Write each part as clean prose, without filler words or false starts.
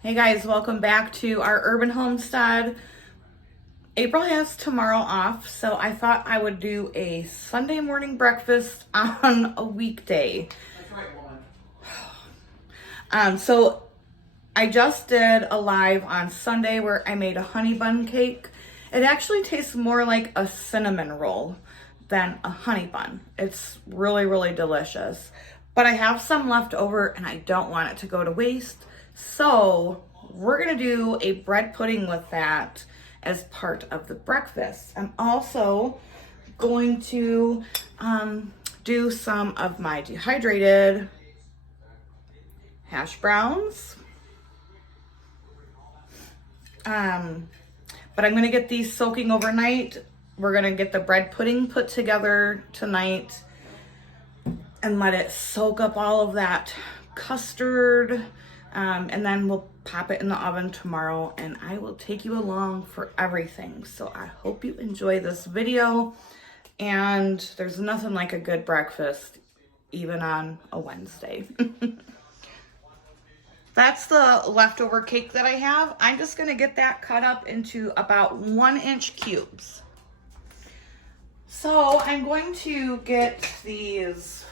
Hey guys, welcome back to our urban homestead. April has tomorrow off, so I thought I would do a Sunday morning breakfast on a weekday. That's right, woman. So I just did a live on Sunday where I made a honey bun cake. It actually tastes more like a cinnamon roll than a honey bun. It's really, really delicious. But I have some left over and I don't want it to go to waste. So we're gonna do a bread pudding with that as part of the breakfast. I'm also going to do some of my dehydrated hash browns. But I'm gonna get these soaking overnight. We're gonna get the bread pudding put together tonight and let it soak up all of that custard. And then we'll pop it in the oven tomorrow and I will take you along for everything. So I hope you enjoy this video, and there's nothing like a good breakfast, even on a Wednesday. That's the leftover cake that I have. I'm just gonna get that cut up into about 1-inch cubes. So I'm going to get these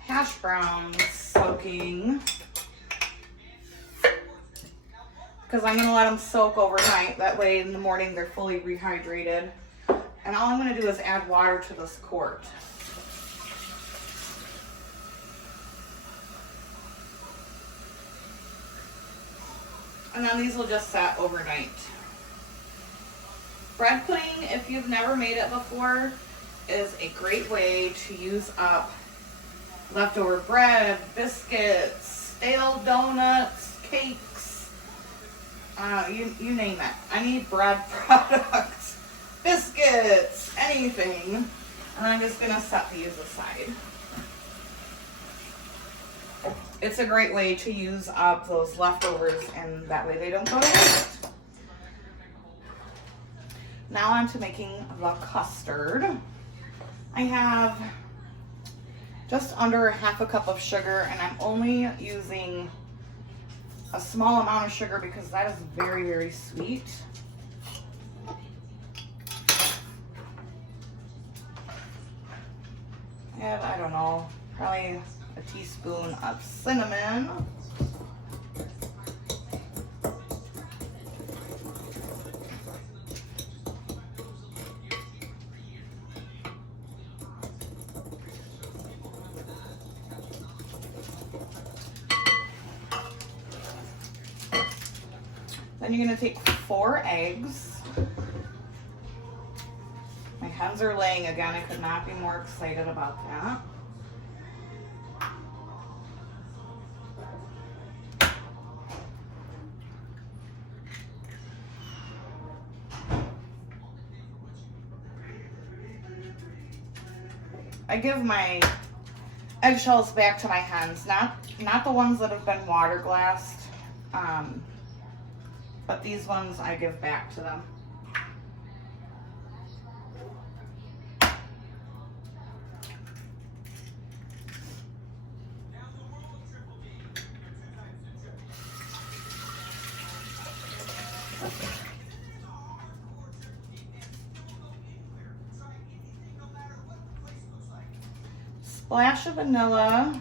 hash browns soaking because I'm going to let them soak overnight. That way in the morning they're fully rehydrated. And all I'm going to do is add water to this quart. And then these will just set overnight. Bread pudding, if you've never made it before, is a great way to use up leftover bread, biscuits, stale donuts, cakes, you name it. Any bread products, biscuits, anything. And I'm just gonna set these aside. It's a great way to use up those leftovers, and that way they don't go to waste. Now on to making the custard. I have just under 1/2 cup of sugar, and I'm only using a small amount of sugar because that is very, very sweet. And I don't know, probably a teaspoon of cinnamon. Then you're gonna take 4 eggs. My hens are laying again. I could not be more excited about that. I give my eggshells back to my hens, not the ones that have been water glassed. But these ones I give back to them. Splash of vanilla.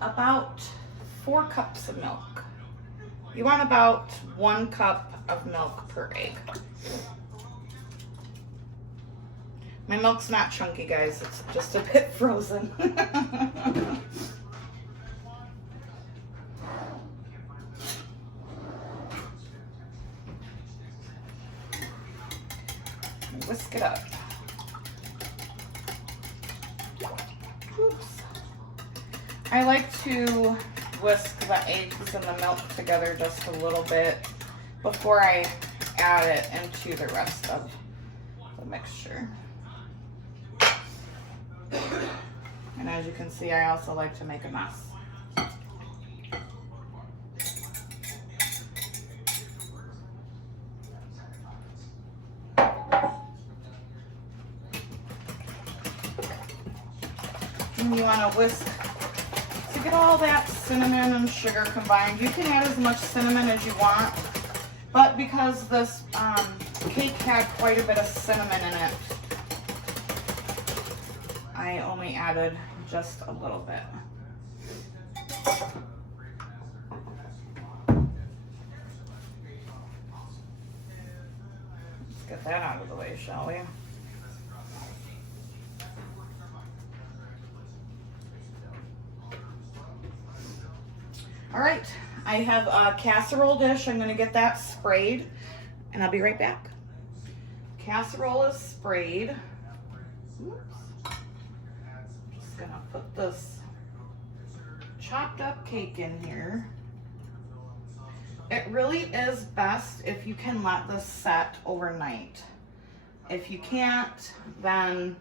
About 4 cups of milk. You want about 1 cup of milk per egg. My milk's not chunky, guys. It's just a bit frozen. Whisk it up. Oops. I like to whisk the eggs and the milk together just a little bit before I add it into the rest of the mixture. And as you can see, I also like to make a mess. and you want to whisk to get all that cinnamon and sugar combined. You can add as much cinnamon as you want, but because this cake had quite a bit of cinnamon in it, I only added just a little bit. Let's get that out of the way, shall we? All right, I have a casserole dish. I'm going to get that sprayed, and I'll be right back. Casserole is sprayed. Oops. Just going to put this chopped up cake in here. It really is best if you can let this set overnight. If you can't, then,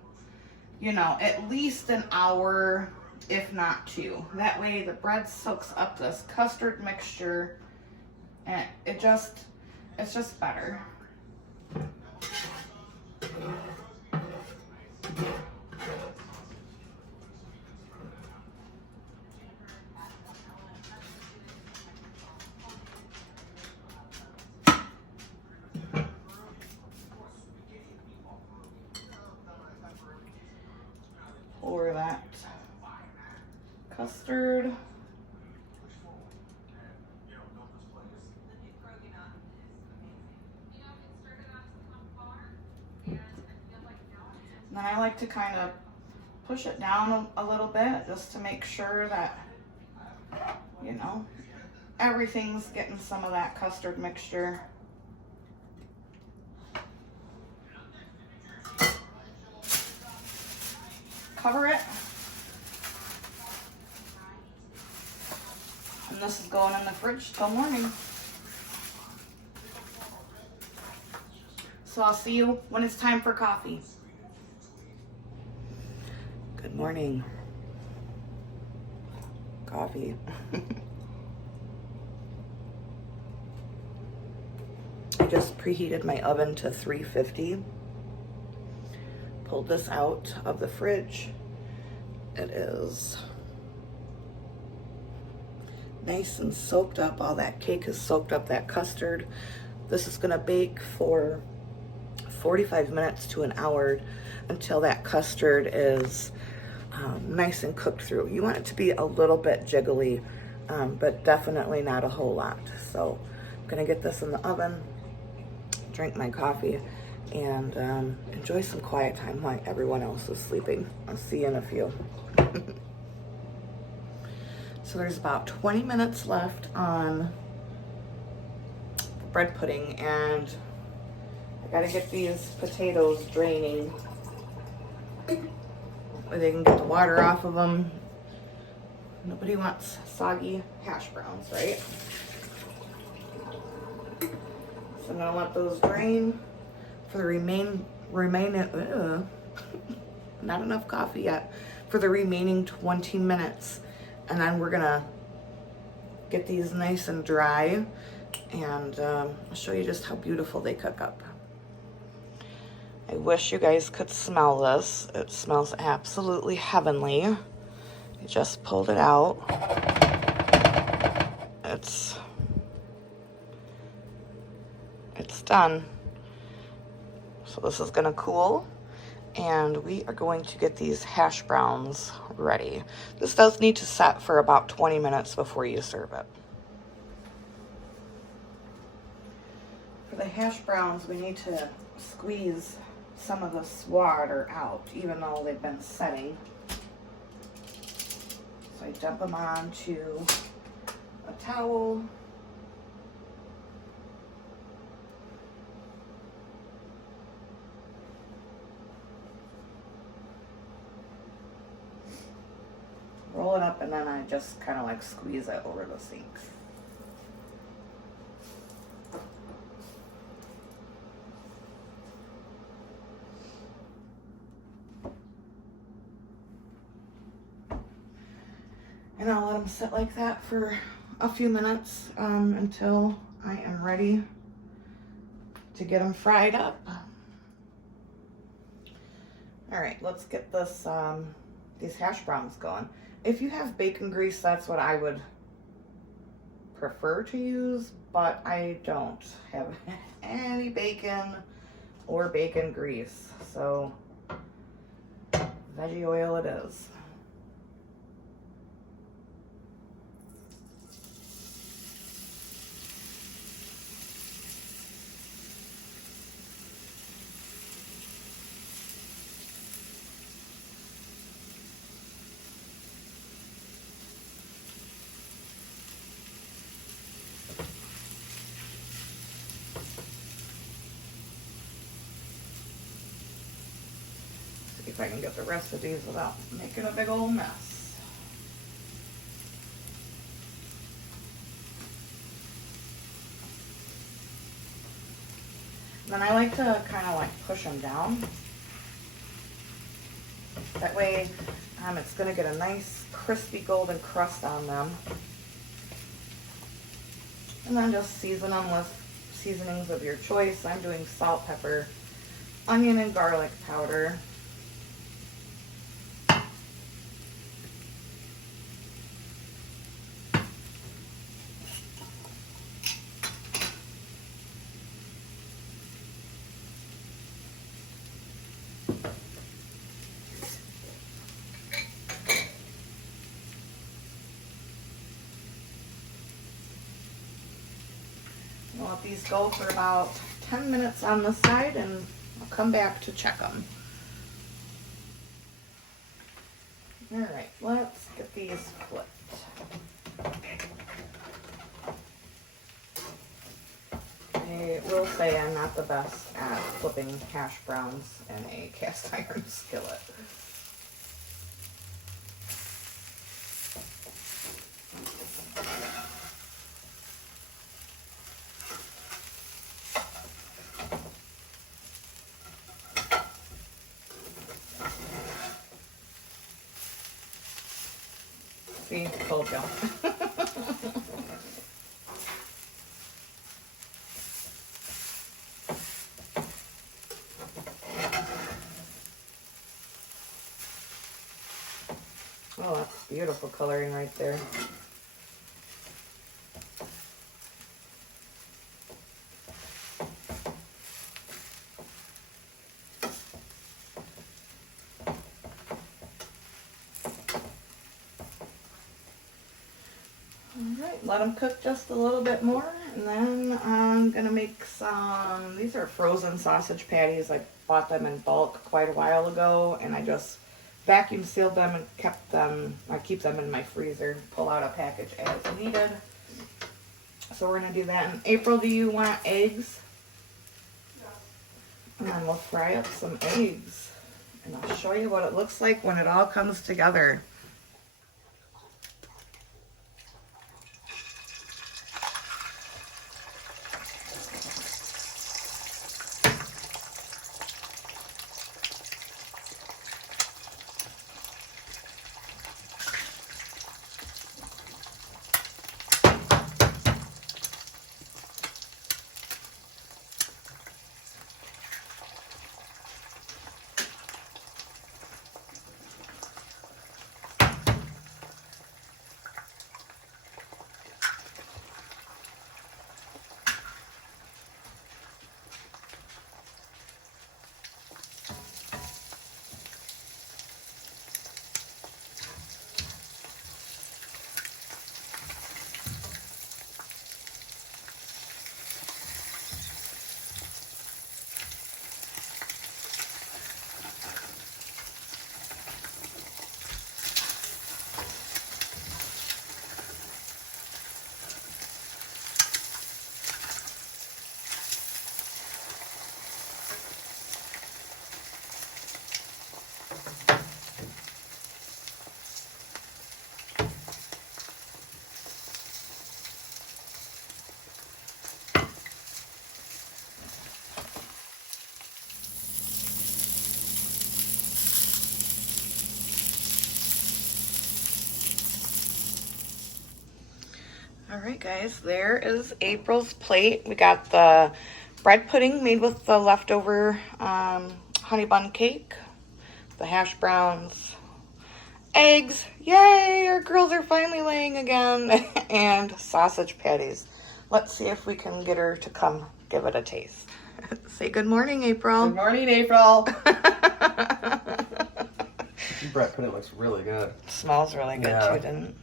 you know, at least an hour, if not 2. That way the bread soaks up this custard mixture and it's just better. Pour that custard. Then I like to kind of push it down a little bit just to make sure that, you know, everything's getting some of that custard mixture. Cover it. And this is going in the fridge till morning. So I'll see you when it's time for coffee. Good morning. Coffee. I just preheated my oven to 350. Pulled this out of the fridge. It is nice and soaked up. All that cake has soaked up that custard. This is gonna bake for 45 minutes to an hour until that custard is nice and cooked through. You want it to be a little bit jiggly, but definitely not a whole lot. So I'm gonna get this in the oven, drink my coffee, and enjoy some quiet time while everyone else is sleeping. I'll see you in a few. So there's about 20 minutes left on the bread pudding, and I gotta get these potatoes draining where they can get the water off of them. Nobody wants soggy hash browns, right? So I'm gonna let those drain for the remaining not enough coffee yet, for the remaining 20 minutes. And then we're gonna get these nice and dry, and I'll show you just how beautiful they cook up. I wish you guys could smell this. It smells absolutely heavenly. I just pulled it out. It's done. So this is gonna cool, and we are going to get these hash browns ready. This does need to set for about 20 minutes before you serve it. For the hash browns, we need to squeeze some of this water out, even though they've been setting. So I dump them onto a towel. Roll it up, and then I just kind of like squeeze it over the sink. And I'll let them sit like that for a few minutes until I am ready to get them fried up. All right, let's get this these hash browns going. If you have bacon grease, that's what I would prefer to use, but I don't have any bacon or bacon grease, so veggie oil it is. See if I can get the rest of these without making a big old mess. Then I like to kind of like push them down. That way it's going to get a nice crispy golden crust on them. And then just season them with seasonings of your choice. I'm doing salt, pepper, onion, and garlic powder. We'll let these go for about 10 minutes on the side, and I'll come back to check them. All right, let's get these flipped. I will say I'm not the best at flipping hash browns in a cast iron skillet. See, told you. Oh, that's beautiful coloring right there. Alright, let them cook just a little bit more, and then I'm going to make some, these are frozen sausage patties. I bought them in bulk quite a while ago, and I just vacuum sealed them and kept them, I keep them in my freezer, pull out a package as needed. So we're going to do that. And April, do you want eggs? Yes. And then we'll fry up some eggs, and I'll show you what it looks like when it all comes together. All right, guys, there is April's plate. We got the bread pudding made with the leftover honey bun cake, the hash browns. eggs. Yay, our girls are finally laying again. And sausage patties. Let's see if we can get her to come give it a taste. Say good morning, April. Good morning, April. Bread pudding looks really good. Smells really good too, didn't it?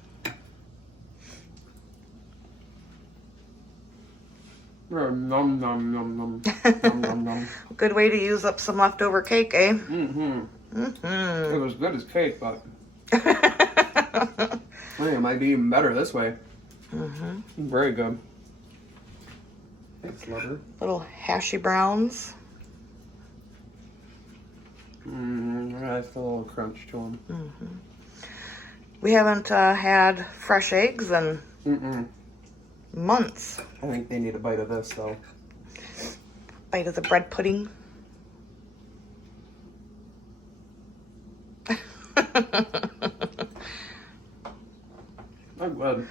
Nom nom nom nom nom nom nom. Good way to use up some leftover cake, eh? It was good as cake, but I think it might be even better this way. Very good. Thanks, lover. Little hashy browns. I feel a little crunch to them. We haven't had fresh eggs in months. I think they need a bite of this, though. Bite of the bread pudding. I'm good.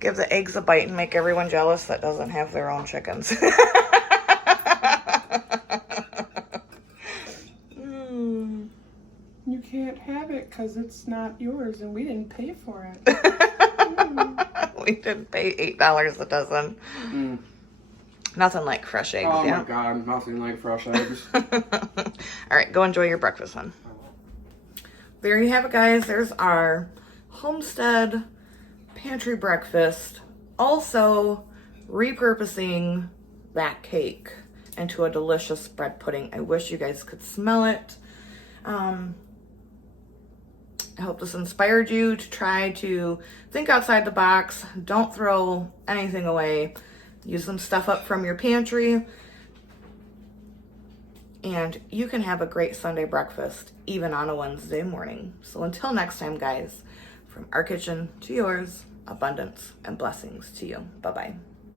Give the eggs a bite and make everyone jealous that doesn't have their own chickens. You can't have it because it's not yours and we didn't pay for it. We didn't pay $8 a dozen. Nothing like fresh eggs. Oh yeah? my God, nothing like fresh eggs. All right, go enjoy your breakfast, hon. There you have it, guys. There's our Homestead pantry breakfast. Also, repurposing that cake into a delicious bread pudding. I wish you guys could smell it. I hope this inspired you to try to think outside the box. Don't throw anything away. Use some stuff up from your pantry. And you can have a great Sunday breakfast, even on a Wednesday morning. So until next time, guys, from our kitchen to yours, abundance and blessings to you. Bye-bye.